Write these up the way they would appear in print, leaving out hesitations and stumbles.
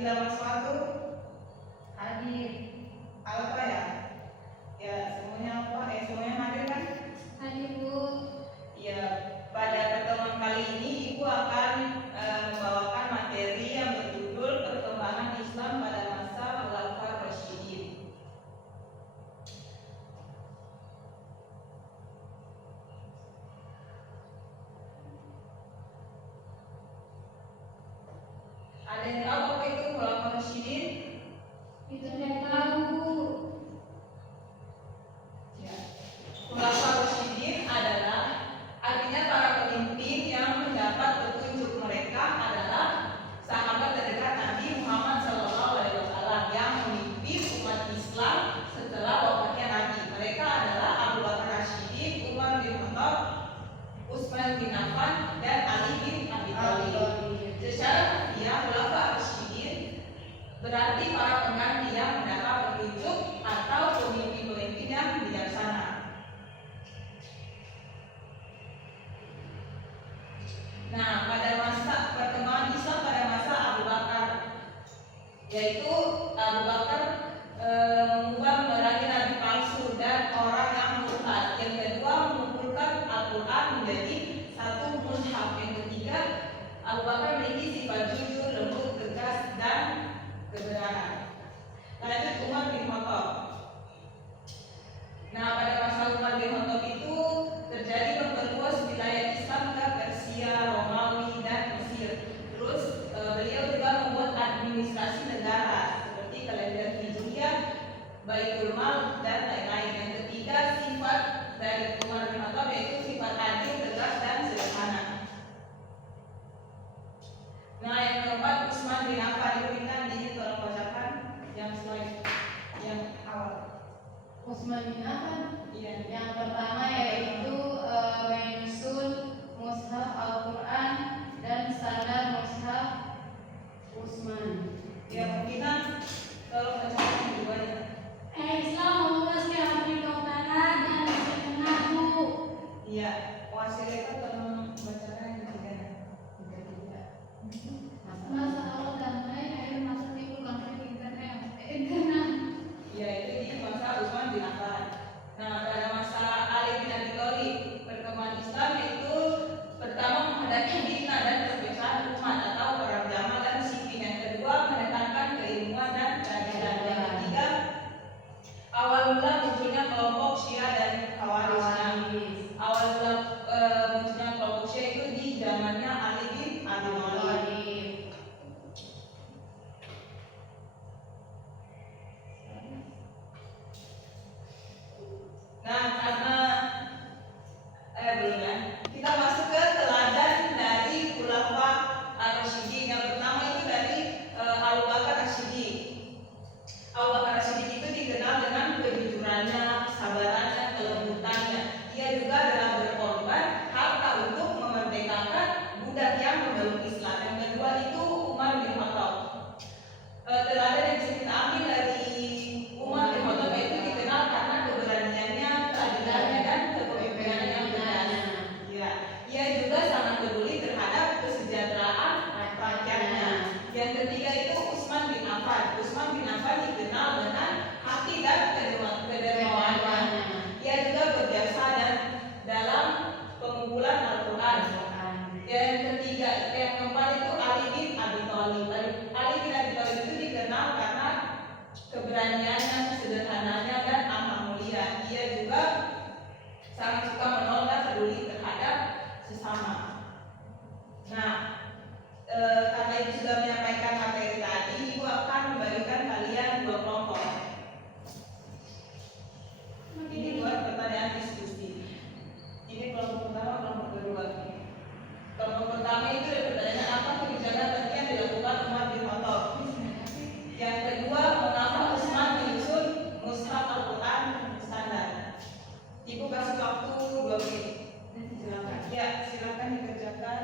zaman suatu hadir. Apa ya? Ya semuanya apa? Semuanya hadir kan? Hadir, Bu. Ya, pada pertemuan kali ini Ibu akan membawakan materi yang berjudul Perkembangan Islam pada masa Khulafaur Rasyidin. Ada yang tahu apa itu Khulafaur Rasyidin? Itu tidak tahu, Bu. Ya. Khulafaur Rasyidin adalah artinya para pemimpin yang mendapat petunjuk. Mereka adalah sahabat terdekat Nabi Muhammad SAW yang memimpin umat Islam setelah wafatnya Nabi. Mereka adalah Abu Bakar Rasyidin, Umar bin Khattab, Utsman bin Affan, dan Ali bin Abi Thalib. Secara harfiah, Khulafaur Rasyidin berarti para pengganti yang mendapat petunjuk atau pemimpin-pemimpin yang bijaksana. Nah, pada masa perkembangan Islam pada masa Abu Bakar, yaitu Abu Bakar mengubah memerangi nabi palsu dan orang yang murtad. Yang kedua, mengumpulkan Al-Quran menjadi satu mushaf. Yang ketiga, Abu Bakar memiliki sifat jujur, lembut, tegas, dan kebenaran. Lanjut, Umar bin Khattab. Nah, pada masa Umar bin Khattab itu terjadi memperluas wilayah Islam ke Persia, Romawi, dan Mesir. Terus beliau juga membuat administrasi negara seperti kalender Hijriah, Baitul Mal, dan lain-lain. Yang ketiga, sifat dari Umar bin Khattab yaitu sifat adil, tegas, dan sederhana. Nah, yang keempat, Utsman bin Affan. Ibu minta izin tolong bacakan yang slide yang awal. Utsman bin Affan. Iya. Yang pertama yaitu menyusun mushaf Al-Quran dan standar mushaf Utsman. Ya, mungkin tolong bacakan juga ya. Islam meluas ke Afrika Utara dan Asia Tengah, Bu. Iya, wasilita tolong bacakan yang ketiga. Masa Allah damai akhir masa timbul konflik internal. Ya, itu di masa Utsman bin Affan. Nah, pada masa Ali bin Abi Thalib, perkembangan Islam itu pertama menghadapi fitnah dan perpecahan umat atau perang Jamal dan Siffin. Yang kedua, menekankan keilmuan dan keadilan. Yang ketiga, awal mula munculnya kelompok Syiah dan Khawarij. Awal mula munculnya kelompok Syiah itu di zamannya Ali bin Abi Thalib. Nah, karena belum ya. Kita masuk ke teladan dari Khulafaur Ar-Rasyidin. Yang pertama itu dari Abu Bakar Rasyidin. Abu Bakar Rasyidin itu dikenal dengan kejujurannya, kesabarannya, kelembutannya. Ia juga dalam berkorban harta untuk memerdekakan budak yang memeluk Islam. Yang kedua itu Umar bin Khattab. Teladan yang bisa kita ambil dari Umar bin Khattab itu dikenal karena keberaniannya, keadilannya, dan kepemimpinan yang benar. Ya, ia juga sangat peduli terhadap kesejahteraan rakyatnya. Yang ketiga itu Utsman bin Affan. Utsman bin Affan dikenal dengan hati dan kedermawannya. Ia juga berjasa dan dalam pengumpulan Al-Quran. Yang ketiga, yang keempat itu Ali bin Abi Thalib. Ali bin Abi Thalib itu dikenal karena keberaniannya, kesederhanaannya, dan amal mulia. Ia juga sangat suka menolong dan peduli terhadap sesama. Nah, karena ibu sudah menyampaikan materi tadi, ibu akan membagikan kalian dua kelompok. Ini buat pertanyaan diskusi. Ini kelompok pertama, kelompok kedua. Kelompok pertama itu ada pertanyaan apa kebijakan tertentu yang dilakukan Umar bin Khattab. Yang kedua, mengapa Utsman menyusun mushaf Al-Quran standar. Ibu kasih waktu 2 menit. Silakan. Ya, silakan dikerjakan.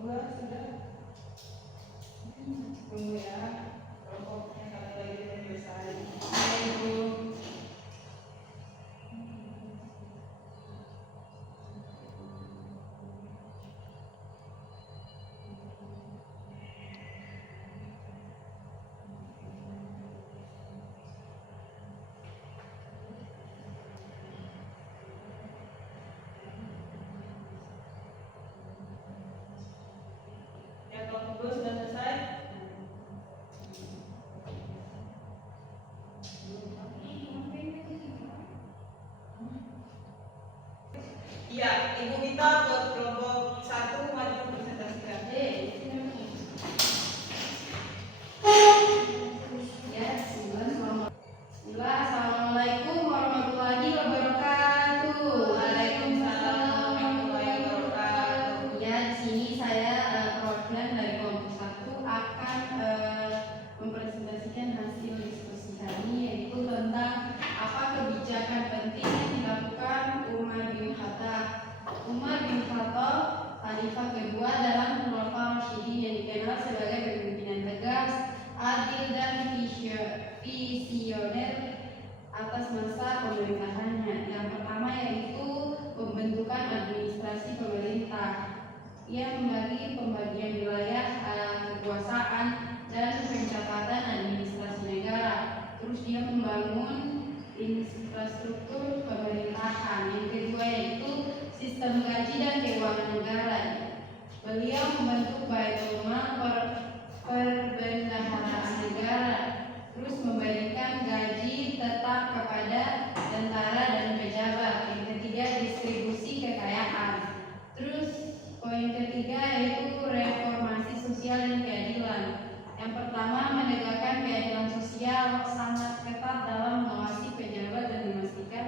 2 sudah. Tunggu ya, kelompoknya kali lagi belum selesai. Ibu. Ya, kelompok 2 sudah selesai. Iya, Ibu minta buat kelompok 1 maju presentasikan. Ya, Assalamualaikum warahmatullahi wabarakatuh. Waalaikumsalam warahmatullahi wabarakatuh. Ya, di sini saya perwakilan dari kelompok 1 akan mempresentasikan hasil diskusi kami, yaitu tentang apa kebijakan penting yang dilakukan Umar bin Khattab Khalifah kedua dalam Khulafaur Rasyidin yang dikenal sebagai pemimpinan tegas, adil dan visioner atas masa pemerintahannya. Yang pertama yaitu pembentukan administrasi pemerintah. Ia membagi pembagian wilayah kekuasaan dan pencatatan administrasi negara. Terus dia membangun infrastruktur pemerintahan. Yang kedua yaitu sistem gaji dan keuangan negara. Beliau membentuk Baitul Mal perbendaharaan negara, terus memberikan gaji tetap kepada tentara dan pejabat. Yang ketiga distribusi kekayaan. Terus poin ketiga yaitu reformasi sosial dan keadilan. Yang pertama menegakkan keadilan sosial, sangat ketat dalam mengawasi pejabat dan memastikan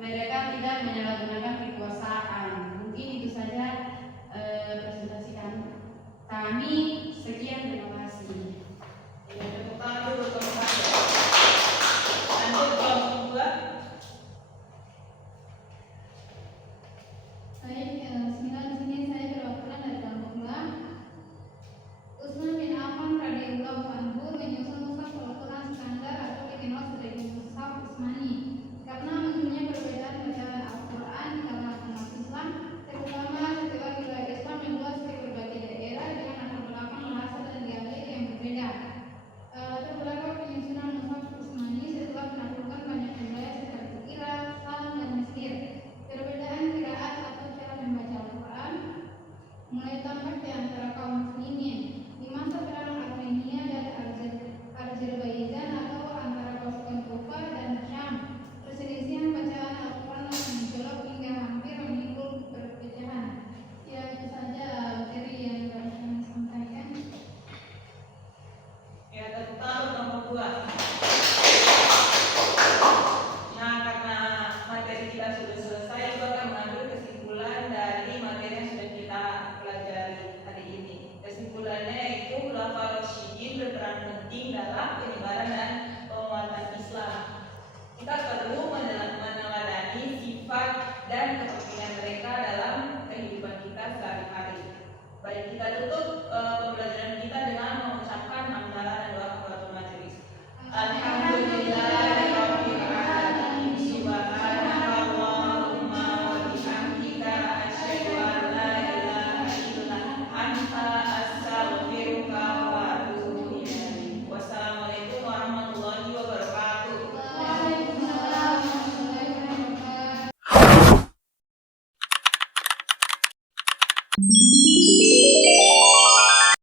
mereka tidak menyalahgunakan kekuasaan. Mungkin itu saja presentasi kami. Sekian, terima kasih. Ya, tepuk tangan dulu buat kelompok 1. Lanjut kelompok 2. Bismillah, di sini saya perwakilan dari kelompok 2. Utsman bin Affan radhiyallahu anhu menyusun mushaf Al-Quran standar atau dikenal sebagai mushaf Utsmani karena munculnya perbedaan bacaan Al-Quran di kalangan umat Islam, terutama setelah wilayah Islam meluas ke berbagai daerah dengan latar belakang bahasa dan dialek yang berbeda. Terbelakang penyusunan mushaf Utsmani setelah menaklukkan banyak wilayah seperti Irak, Sham, dan Mesir. Perbedaan qiraat atau cara membaca Al-Quran mulai tampak di antara kaum muslimin di masa perang Armenia dan Azerbaijan atau antara pasukan Kufa dan Syam. Perselisihan bacaan Al-Quran mencolok hingga hampir menimbul perpecahan. Ya, itu saja materi yang dapat kami sampaikan. Ya, tepuk tangan buat kelompok 2. Nah, karena materi kita sudah selesai, Ibu akan mengambil kesimpulan dari materi yang sudah kita pelajari hari ini. Kesimpulannya yaitu Khulafaur Rasyidin berperan penting dalam penyebaran dan penguatan Islam. Kita perlu meneladani sifat dan kepentingan mereka dalam kehidupan kita sehari-hari. Baik, kita tutup pembelajaran kita dengan mengucapkan hamdalah dan doa kafaratul majelis. Alhamdulillah.